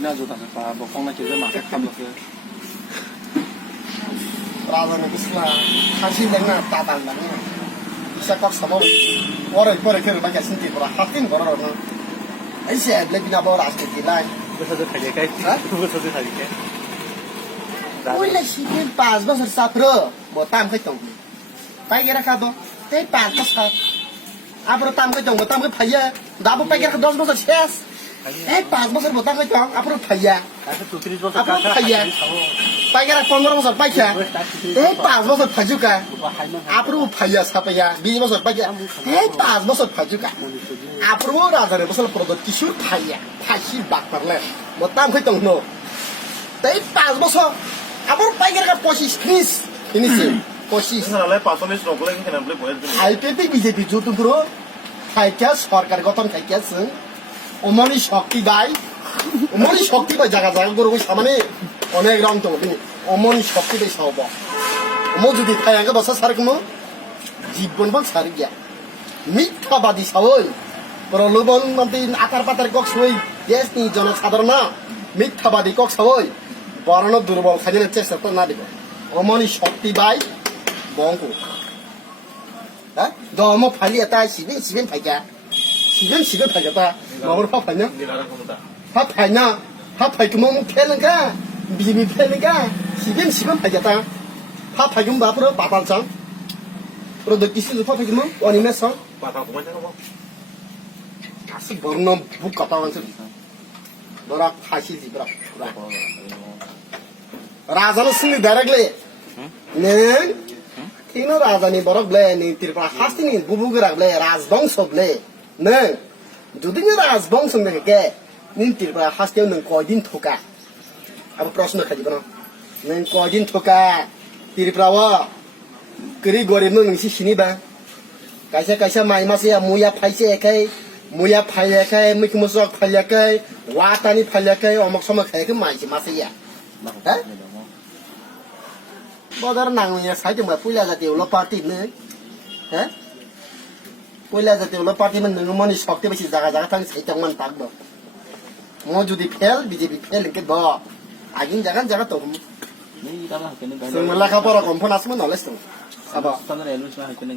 बिना जुदा पा बखंना के माथे खामलसो राजानो बिसना खासि देना तातान दानो इसा कक samo ओरै परै खेर बाके सिन्ति पुरा हातिन गररनो ऐसे ले बिना ब राजनीति लाइन बोसोर थालिकाय बोसोर थालिकाय ओइले सिबिन 5 बोसोर साप्रो म ताम खै तौ पाइगेरा खादो त्यही 5 बोसोर आप्रो ताम खै तौ म ताम खै फैया दाबो पाइगेरा 10 बोसोर शेष त्यही 5 बोसोर म ताम खै तौ आप्रो फैया आप्रो फैया पाइगेरा 15 बोसोर पाइख्या त्यही 5 बोसोर फजुका आप्रो फैया सापया 20 बोसोर पाइख्या त्यही 5 बोसोर फजुका आप्रो राजाले बोसोर प्रदत्त किशोर फैया फासी बाकरले म ताम खै तौ नो त्यही 5 बोसोर आप्रो पाइगेरा 25 फिनिश कोशिश নালে 45 রকলে কেন বলে বলে আইপিপি বিজেপি জুতুপুরো খাইকা সরকার গঠন খাইকা जों অমনি শক্তি বাই জায়গা জায়গা করে সামনে অনেক রং তো অমনি শক্তি বাই সব ম যদি খায়াকে বসা সারকমো জীবন বল সারি গিয়া মিথ্যাবাদী সবই প্রলোভন মন্ত্রী আকার পাতার কক সই দেশনি জনসাধারণ মিথ্যাবাদী কক সবই বরণ দুর্বল খাইলে চেষ্টা তো না দিব অমনি শক্তি by bongku, hah? Domo pali ata sibin paja, sibin paja ta, mau apa panya? Apa panya? Apa paya kamu pelen ka? Bibi pelen ka? Sibin paja ta, apa paya kamu bapro papal sang? Produk isi lupa paya kamu? Wanita sang? Patah kau macam apa? Kasih borno buka tawan sih, berak hasil sih berak. Raja lu sini darak le, neng. Kino rajani borok ble ni tirpa hastini bubugerak ble rajbongso ble neng jodi ni rajbongso ke ni tirpa hasteu neng koidin thoka abo proshno khaji bana neng koidin thoka tirpa wa kri gorib neng si sini ba kaisa mai mase muya phaise kai muya phaiya kai mikmusok phaiya kai watani phaiya kai omok somok khai ke mai si mase ya ha বদর নাংনিয়া সাইতে মা পয়লা জাতীয় হলো party নে হ্যাঁ পয়লা জাতীয় হলো party মানে নমনি শক্তি বেশি জায়গা জায়গা থাকি সাইতে মান থাকবো ম যদি ফেল বিজেপি ফেল কে ব আগিন জায়গা তো ni dala hakene লেখাপড়া কম ফোন আসবে নলেজ তো sama elu sma hakene